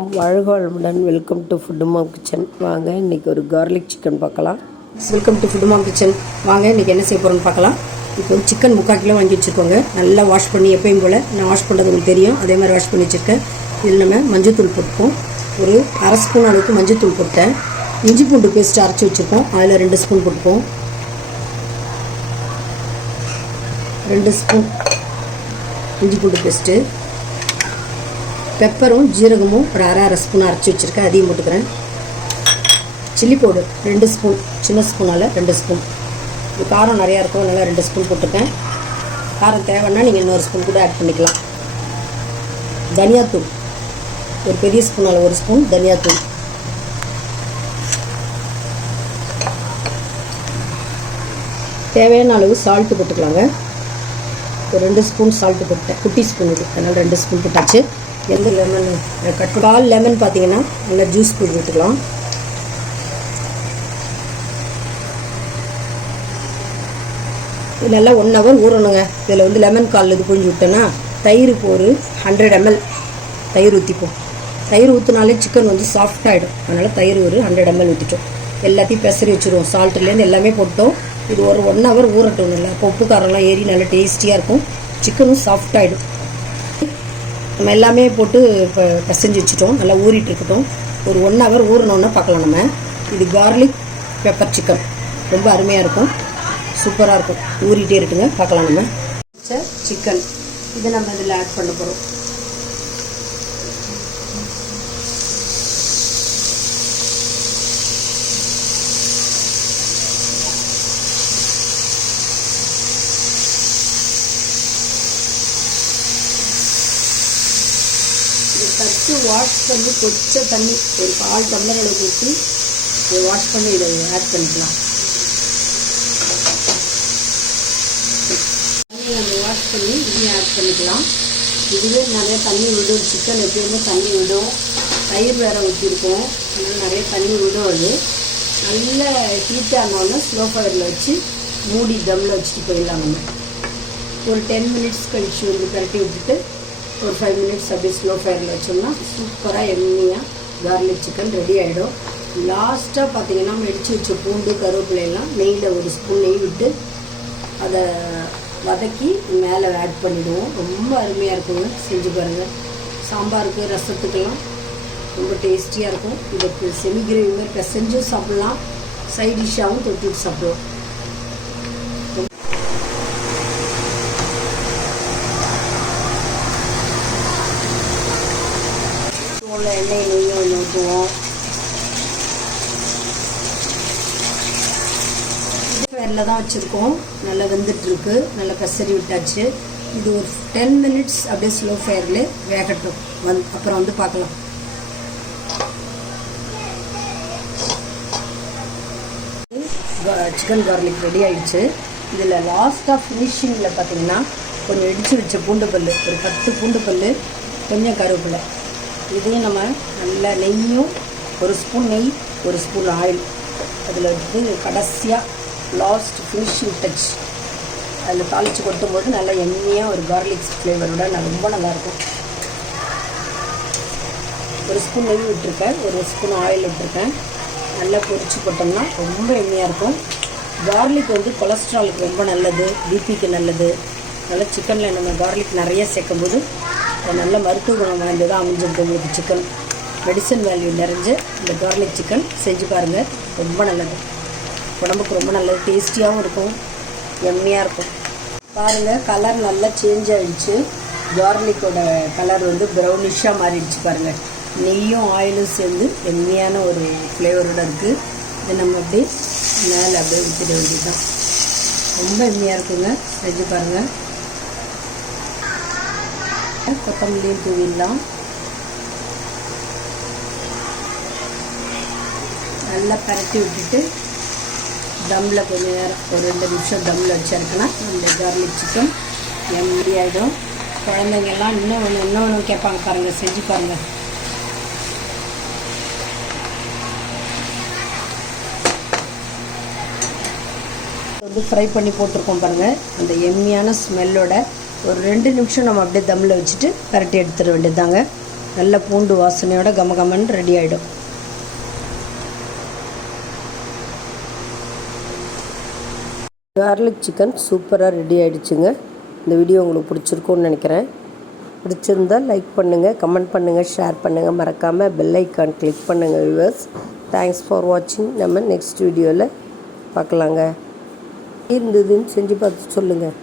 வாழ்க வளமுடன். Welcome to food mom kitchen. வாங்க இன்றைக்கி ஒரு கார்லிக் சிக்கன் பார்க்கலாம். Welcome to food mom kitchen. வாங்க இன்றைக்கி என்ன செய்ய போகிறோம்னு பார்க்கலாம். இப்போ சிக்கன் 3/4 கிலோ வாங்கி வச்சுருக்கோங்க. நல்லா வாஷ் பண்ணி எப்பயும் போல் நான் வாஷ் பண்ணுறது உங்களுக்கு தெரியும், அதே மாதிரி வாஷ் பண்ணி வச்சுருக்கேன். இதில் நம்ம மஞ்சத்தூள் போட்டுப்போம். ஒரு 1/2 ஸ்பூன் அளவுக்கு மஞ்சத்தூள் போட்டேன். இஞ்சி பூண்டு பேஸ்ட்டு அரைச்சி வச்சுருக்கோம், அதில் 2 ஸ்பூன் போட்டுப்போம். 2 ஸ்பூன் இஞ்சி பூண்டு பேஸ்ட்டு. பெப்பரும் ஜீரகமும் ஒரு அரை ஸ்பூன் அரைச்சி வச்சுருக்கேன், அதையும் போட்டுக்கிறேன். சில்லி பவுடர் 2 ஸ்பூன், சின்ன ஸ்பூனால் 2 ஸ்பூன். இது காரம் நிறையா இருக்கும், அதனால் 2 ஸ்பூன் போட்டுருக்கேன். காரம் தேவைன்னா நீங்கள் இன்னொரு ஸ்பூன் கூட ஆட் பண்ணிக்கலாம். தனியாத்தூள் ஒரு பெரிய ஸ்பூனால் 1 ஸ்பூன் தனியாத்தூள். தேவையான அளவு சால்ட்டு போட்டுக்கலாங்க. ஒரு 2 ஸ்பூன் சால்ட்டு போட்டேன், குட்டி ஸ்பூன் இது, அதனால் 2 ஸ்பூன் போட்டாச்சு. எந்த லெமன் கால் லெமன் பார்த்தீங்கன்னா நல்லா ஜூஸ் போட்டு விட்டுக்கலாம். இது நல்லா 1 ஹவர் ஊறணுங்க. இதில் வந்து லெமன் கால் இது புழிஞ்சு விட்டோன்னா தயிருக்கு ஒரு 100 ml தயிர் ஊற்றிப்போம். தயிர் ஊற்றினாலே சிக்கன் வந்து சாஃப்ட் ஆகிடும், அதனால் தயிர் ஒரு 100 ml ஊற்றிட்டோம். எல்லாத்தையும் பெசரி வச்சுருவோம். சால்ட்டுலேருந்து எல்லாமே போட்டோம். இது ஒரு 1 ஹவர் ஊறட்டும். நல்லா இப்போ உப்பு காரம்லாம் ஏறி நல்லா டேஸ்டியாக இருக்கும், சிக்கனும் சாஃப்ட் ஆகிடும். நம்ம எல்லாமே போட்டு இப்போ பிசைஞ்சு வச்சுட்டோம், நல்லா ஊறிட்டு இருக்கட்டும். ஒரு 1 ஹவர் ஊறினோன்னா பார்க்கலாம். நம்ம இது கார்லிக் பெப்பர் சிக்கன் ரொம்ப அருமையாக இருக்கும், சூப்பராக இருக்கும். ஊறிட்டே இருக்குங்க, பார்க்கலாம். நம்ம சிக்கன் இதை நம்ம இதில் ஆட் பண்ண போகிறோம். ஃபஸ்ட்டு வாஷ் பண்ணி கொச்ச தண்ணி ஒரு 1/4 டம்ளர் அளவுக்கு ஊற்றி வாஷ் பண்ணி இதை ஆட் பண்ணிக்கலாம். தண்ணி நம்ம வாஷ் பண்ணி இதையும் ஆட் பண்ணிக்கலாம். இதுவே நிறைய தண்ணி விடும், சிக்கன் எப்பயுமே தண்ணி விடும். தயிர் வேறு ஊற்றிருக்கோம், அதனால் நிறைய தண்ணி விடும். அது நல்ல ஹீட் ஆனோன்னா ஸ்லோ ஃபயரில் வச்சு மூடி தம்மில் வச்சுட்டு போயிடலாம். நம்ம ஒரு 10 மினிட்ஸ் கழிச்சு வந்து பரட்டி விட்டுட்டு ஒரு 5 மினிட்ஸ் அப்படியே ஸ்லோ ஃபயரில் வச்சோம்னா சூப்பராக எம்மியாக கார்லிக் சிக்கன் ரெடி ஆகிடும். லாஸ்ட்டாக பார்த்தீங்கன்னா மெடிச்சு வச்ச பூண்டு கருவேப்பிலையெல்லாம் நெய்யில் 1 ஸ்பூன் நெய் விட்டு அதை வதக்கி மேலே ஆட் பண்ணிவிடுவோம். ரொம்ப அருமையாக இருக்குங்க, செஞ்சு பாருங்கள். சாம்பாருக்கு ரசத்துக்கெல்லாம் ரொம்ப டேஸ்டியாக இருக்கும். இதுக்கு செமி கிரேவி மாதிரி பிசைஞ்சும் சாப்பிட்லாம், சைட் டிஷ்ஷாகவும் தொட்டிட்டு சாப்பிடுவோம். எண்ணெய் நெய்யும் ஒன்று ஊற்றுவோம். ஃபயரில் தான் வச்சுருக்கோம், நல்லா வெந்துட்டுருக்கு, நல்லா பெசரி விட்டாச்சு. இது ஒரு 10 மினிட்ஸ் அப்படியே ஸ்லோ ஃபயரில் வேகட்டும். அப்புறம் வந்து பார்க்கலாம். சிக்கன் கார்லிக் ரெடி ஆகிடுச்சு. இதில் லாஸ்ட்டாக ஃபினிஷிங்கில் பார்த்தீங்கன்னா கொஞ்சம் இடித்து வச்ச பூண்டு பல், ஒரு 10 பூண்டு பல், கொஞ்சம் கருவேப்பிலை. இதையும் நம்ம நல்லா நெய்யும் 1 ஸ்பூன் நெய் 1 ஸ்பூன் ஆயில் அதில் வந்து கடைசியாக லாஸ்ட் ஃபினிஷிங் டச் அதில் தாளித்து கொட்டும்போது நல்லா எண்ணெயாக ஒரு கார்லிக் ஃப்ளேவரோட ரொம்ப நல்லாயிருக்கும். 1 ஸ்பூன் நெய் விட்டுருக்கேன், 1 ஸ்பூன் ஆயில் விட்டுருக்கேன். நல்லா பொரிச்சு போட்டோம்னா ரொம்ப எண்ணெயாக இருக்கும். கார்லிக் வந்து கொலஸ்ட்ராலுக்கு ரொம்ப நல்லது, பிபிக்கு நல்லது. நல்லா சிக்கனில் நம்ம கார்லிக் நிறைய சேர்க்கும்போது நல்ல மருத்துவ குணம் வாய்ந்ததாக அமைஞ்சிருக்கு உங்களுக்கு. சிக்கன் மெடிசன் வேல்யூ நிறைஞ்ச இந்த கார்லிக் சிக்கன் செஞ்சு பாருங்கள், ரொம்ப நல்லது, உடம்புக்கு ரொம்ப நல்லது, டேஸ்டியாகவும் இருக்கும், எம்மியாக இருக்கும். பாருங்கள், கலர் நல்லா சேஞ்ச் ஆகிடுச்சு. கார்லிக்கோட கலர் வந்து ப்ரௌனிஷாக மாறிடுச்சு பாருங்கள். நெய்யும் ஆயிலும் சேர்ந்து எம்மியான ஒரு ஃப்ளேவரோடு இருக்குது. இதை நம்ம அப்படியே மேலே அப்படியே ஊற்றிட வேண்டியது தான். ரொம்ப எம்மியாக இருக்குங்க, செஞ்சு பாருங்கள். கொத்தமல்லியும் தூவிடலாம். நல்லா பரட்டி விட்டுட்டு தம்மில் கொஞ்சம் நேரம் ஒரு 2 நிமிஷம் தம்மில் வச்சிருக்கேன்னா இந்த கார்லிக் சிக்கன் எம்மிடி ஆகிடும். குழந்தைங்கள்லாம் இன்னும் கேட்பாங்க பாருங்கள், செஞ்சு பாருங்கள். வந்து ஃப்ரை பண்ணி போட்டிருக்கோம் பாருங்கள். அந்த எம்மியான ஸ்மெல்லோட ஒரு 2 நிமிஷம் நம்ம அப்படியே தம்மில் வச்சுட்டு பரட்டி எடுத்துட வேண்டியது தாங்க. நல்ல பூண்டு வாசனையோட கமகமன்னு ரெடி ஆகிடும். கார்லிக் சிக்கன் சூப்பராக ரெடி ஆகிடுச்சுங்க. இந்த வீடியோ உங்களுக்கு பிடிச்சிருக்கும்னு நினைக்கிறேன். பிடிச்சிருந்தால் லைக் பண்ணுங்கள், கமெண்ட் பண்ணுங்கள், ஷேர் பண்ணுங்கள். மறக்காமல் பெல் ஐக்கான் கிளிக் பண்ணுங்கள் வியூவர்ஸ். தேங்க்ஸ் ஃபார் வாட்சிங். நம்ம நெக்ஸ்ட் வீடியோவில் பார்க்கலாங்க. இருந்ததுன்னு செஞ்சு பார்த்து சொல்லுங்கள்.